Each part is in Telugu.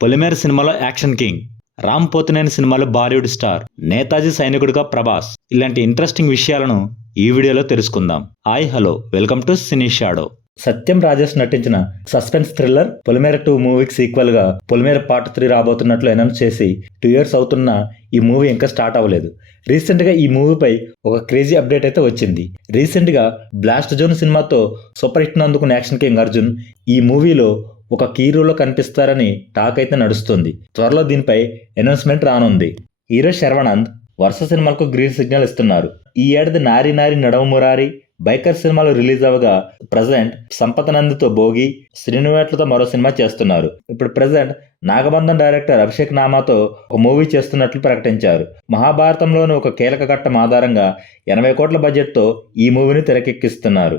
పొలిమేర సినిమాలో యాక్షన్ కింగ్, రామ్ పోతినేని సినిమాలో బాలీవుడ్ స్టార్, నేతాజీ సైనికుడిగా ప్రభాస్, ఇలాంటి ఇంట్రెస్టింగ్ విషయాలను ఈ వీడియోలో తెలుసుకుందాం. Hi hello, welcome to Cine Shadow. Satyam Rajesh నటించిన సస్పెన్స్ థ్రిల్లర్ పొలిమేర 2 మూవీకి సీక్వెల్ గా పొలిమేర పార్ట్ 3 రాబోతున్నట్లు అనౌన్స్ చేసి 2 years అవుతున్నా ఈ మూవీ ఇంకా స్టార్ట్ అవ్వలేదు. రీసెంట్ గా ఈ మూవీపై ఒక క్రేజీ అప్డేట్ అయితే వచ్చింది. రీసెంట్ గా బ్లాస్ట్ జోన్ సినిమాతో సూపర్ హిట్ అందుకున్న యాక్షన్ కింగ్ అర్జున్ ఈ మూవీలో ఒక కీ రోల్లో కనిపిస్తారని టాక్ అయితే నడుస్తుంది. త్వరలో దీనిపై అనౌన్స్మెంట్ రానుంది. హీరో శర్వానంద్ వరుస సినిమాలకు గ్రీన్ సిగ్నల్ ఇస్తున్నారు. ఈ ఏడాది నారి నారి నడవ మురారి, బైకర్ సినిమాలు రిలీజ్ అవగా ప్రజెంట్ సంపత్ నందితో భోగి, శ్రీనువేట్లతో మరో సినిమా చేస్తున్నారు. ఇప్పుడు ప్రజెంట్ నాగబంధన్ డైరెక్టర్ అభిషేక్ నామాతో ఒక మూవీ చేస్తున్నట్లు ప్రకటించారు. మహాభారతంలోని ఒక కీలక ఘట్టం ఆధారంగా 80 కోట్ల బడ్జెట్తో ఈ మూవీని తెరకెక్కిస్తున్నారు.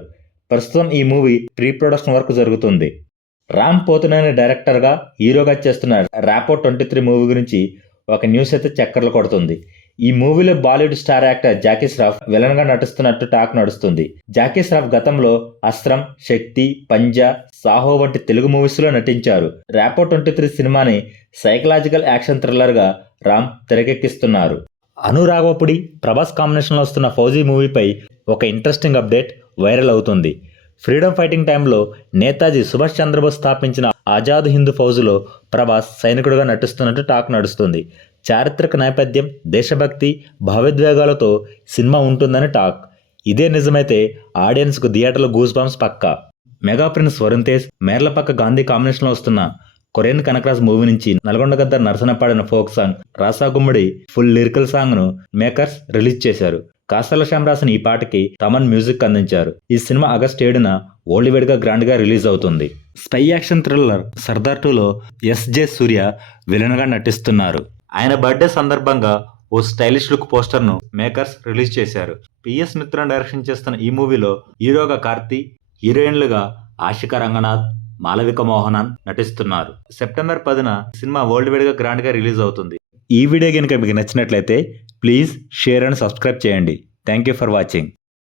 ప్రస్తుతం ఈ మూవీ ప్రీ ప్రొడక్షన్ వర్క్ జరుగుతుంది. రామ్ పోతినేని డైరెక్టర్గా హీరోగా చేస్తున్న ర్యాపో 23 మూవీ గురించి ఒక న్యూస్ అయితే చక్కర్లు కొడుతుంది. ఈ మూవీలో Bollywood star actor Jackie Shroff villain గా నటిస్తున్నట్టు టాక్ నడుస్తుంది. జాకీ ష్రాఫ్ గతంలో అస్త్రం, శక్తి, పంజా, సాహో వంటి తెలుగు మూవీస్ లో నటించారు. ర్యాపో 23 సినిమాని సైకలాజికల్ యాక్షన్ థ్రిల్లర్ గా రామ్ తెరకెక్కిస్తున్నారు. అనురాగపుడి, ప్రభాస్ కాంబినేషన్ లో వస్తున్న ఫౌజీ మూవీపై ఒక ఇంట్రెస్టింగ్ అప్డేట్ వైరల్ అవుతుంది. ఫ్రీడమ్ ఫైటింగ్ టైంలో నేతాజీ సుభాష్ చంద్రబోస్ స్థాపించిన ఆజాద్ హిందూ ఫౌజులో ప్రభాస్ సైనికుడిగా నటిస్తున్నట్టు టాక్ నడుస్తుంది. చారిత్రక నేపథ్యం, దేశభక్తి, భావోద్వేగాలతో సినిమా ఉంటుందని టాక్. ఇదే నిజమైతే ఆడియన్స్కు థియేటర్లో గూస్ బంప్స్ పక్కా. మెగా ప్రిన్స్ వరుణ్ తేజ్, మేర్లపక్క గాంధీ కాంబినేషన్లో వస్తున్న కొరియన్ కనకరాజ్ మూవీ నుంచి నల్గొండ గద్దర్ నరసన పాడిన ఫోక్ సాంగ్ రాసా గుమ్మడి ఫుల్ లిరికల్ సాంగ్ను మేకర్స్ రిలీజ్ చేశారు. కాసాల శ్యామ్ రాసిన ఈ పాటకి తమన్ మ్యూజిక్ అందించారు. ఈ సినిమా ఆగస్టు 7న ఓల్డ్వేడ్గా గ్రాండ్గా రిలీజ్ అవుతుంది. స్పై యాక్షన్ థ్రిల్లర్ సర్దార్ 2లో ఎస్జే సూర్య విలన్గా నటిస్తున్నారు. ఆయన బర్త్డే సందర్భంగా ఓ స్టైలిష్ లుక్ పోస్టర్ను మేకర్స్ రిలీజ్ చేశారు. పిఎస్ మిత్రన్ డైరెక్షన్ చేస్తున్న ఈ మూవీలో హీరోగా కార్తీ, హీరోయిన్లుగా ఆషికా రంగనాథ్, మాలవిక మోహనన్ నటిస్తున్నారు. సెప్టెంబర్ 10న సినిమా వరల్డ్ వైడ్గా గ్రాండ్గా రిలీజ్ అవుతుంది. ఈ వీడియో కనుక మీకు నచ్చినట్లయితే ప్లీజ్ షేర్ అండ్ సబ్స్క్రైబ్ చేయండి. Thank you for watching.